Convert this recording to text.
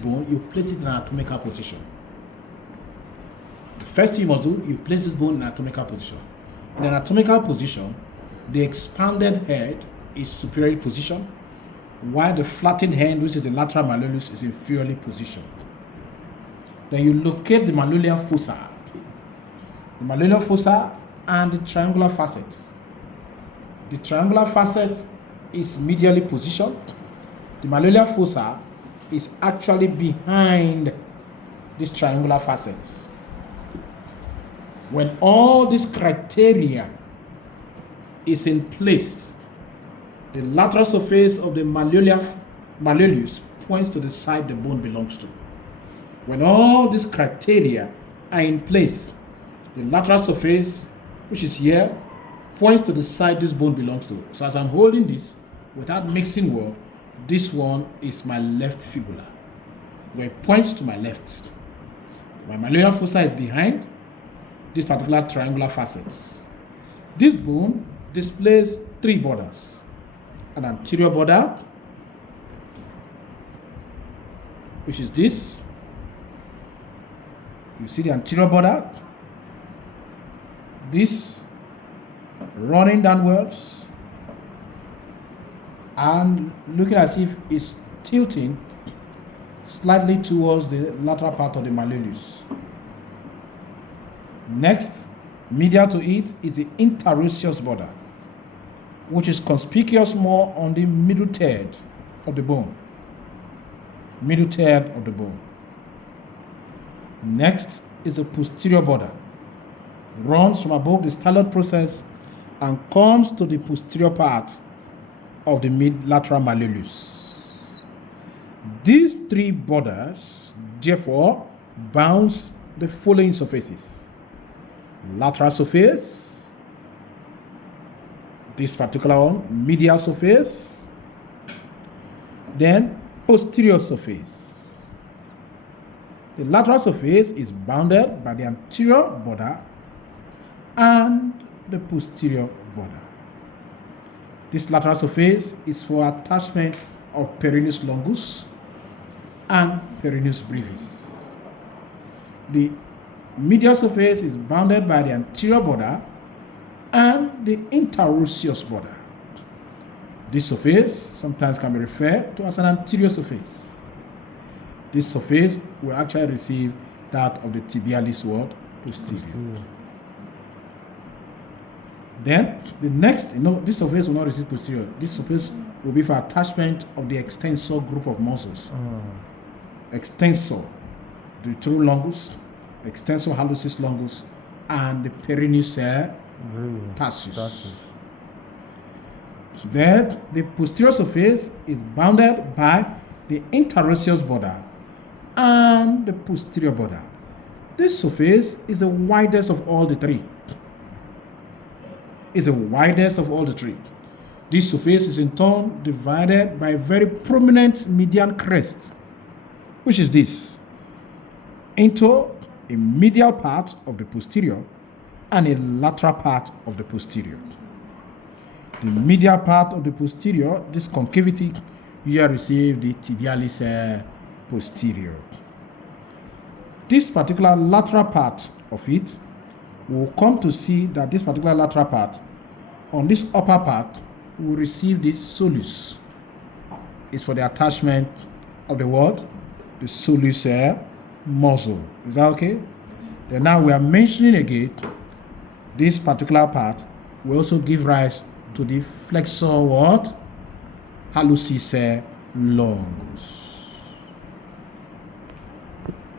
bone, you place it in an anatomical position. The first thing you must do, you place this bone in an anatomical position. In an anatomical position, the expanded head is superiorly positioned, while the flattened end, which is the lateral malleolus, is inferiorly positioned. Then you locate the malleolar fossa, and the triangular facet. The triangular facet is medially positioned. The malleolar fossa is actually behind this triangular facet. When all this criteria is in place, the lateral surface of the malleolus points to the side the bone belongs to. When all these criteria are in place, the lateral surface, which is here, points to the side this bone belongs to. So as I'm holding this, without mixing well, this one is my left fibula, where it points to my left. My malleolar fossa is behind this particular triangular facet. This bone displays three borders: an anterior border, which is this. You see the anterior border, this running downwards and looking as if it's tilting slightly towards the lateral part of the malleolus. Next, medial to it is the interosseous border, which is conspicuous more on the middle third of the bone. Next is the posterior border, runs from above the styloid process and comes to the posterior part of the mid-lateral malleolus. These three borders, therefore, bounds the following surfaces: lateral surface, this particular one, medial surface, then posterior surface. The lateral surface is bounded by the anterior border and the posterior border. This lateral surface is for attachment of peroneus longus and peroneus brevis. The medial surface is bounded by the anterior border and the interosseous border. This surface sometimes can be referred to as an anterior surface. This surface will actually receive that of the tibialis posterior. Then the next, this surface will not receive posterior. This surface will be for attachment of the extensor group of muscles. Extensor, the true longus, extensor hallucis longus, and the peroneus tarsus. Then the posterior surface is bounded by the interosseous border and the posterior border. This surface is the widest of all the three. This surface is in turn divided by a very prominent median crest, which is this, into a medial part of the posterior and a lateral part of the posterior. The medial part of the posterior, this concavity, you receive the tibialis posterior. This particular lateral part of it, we'll come to see that this particular lateral part, on this upper part, will receive this solus. It's for the attachment of the what? The solus muscle. Is that okay? Then now we are mentioning again, this particular part will also give rise to the flexor what? Hallucis longus.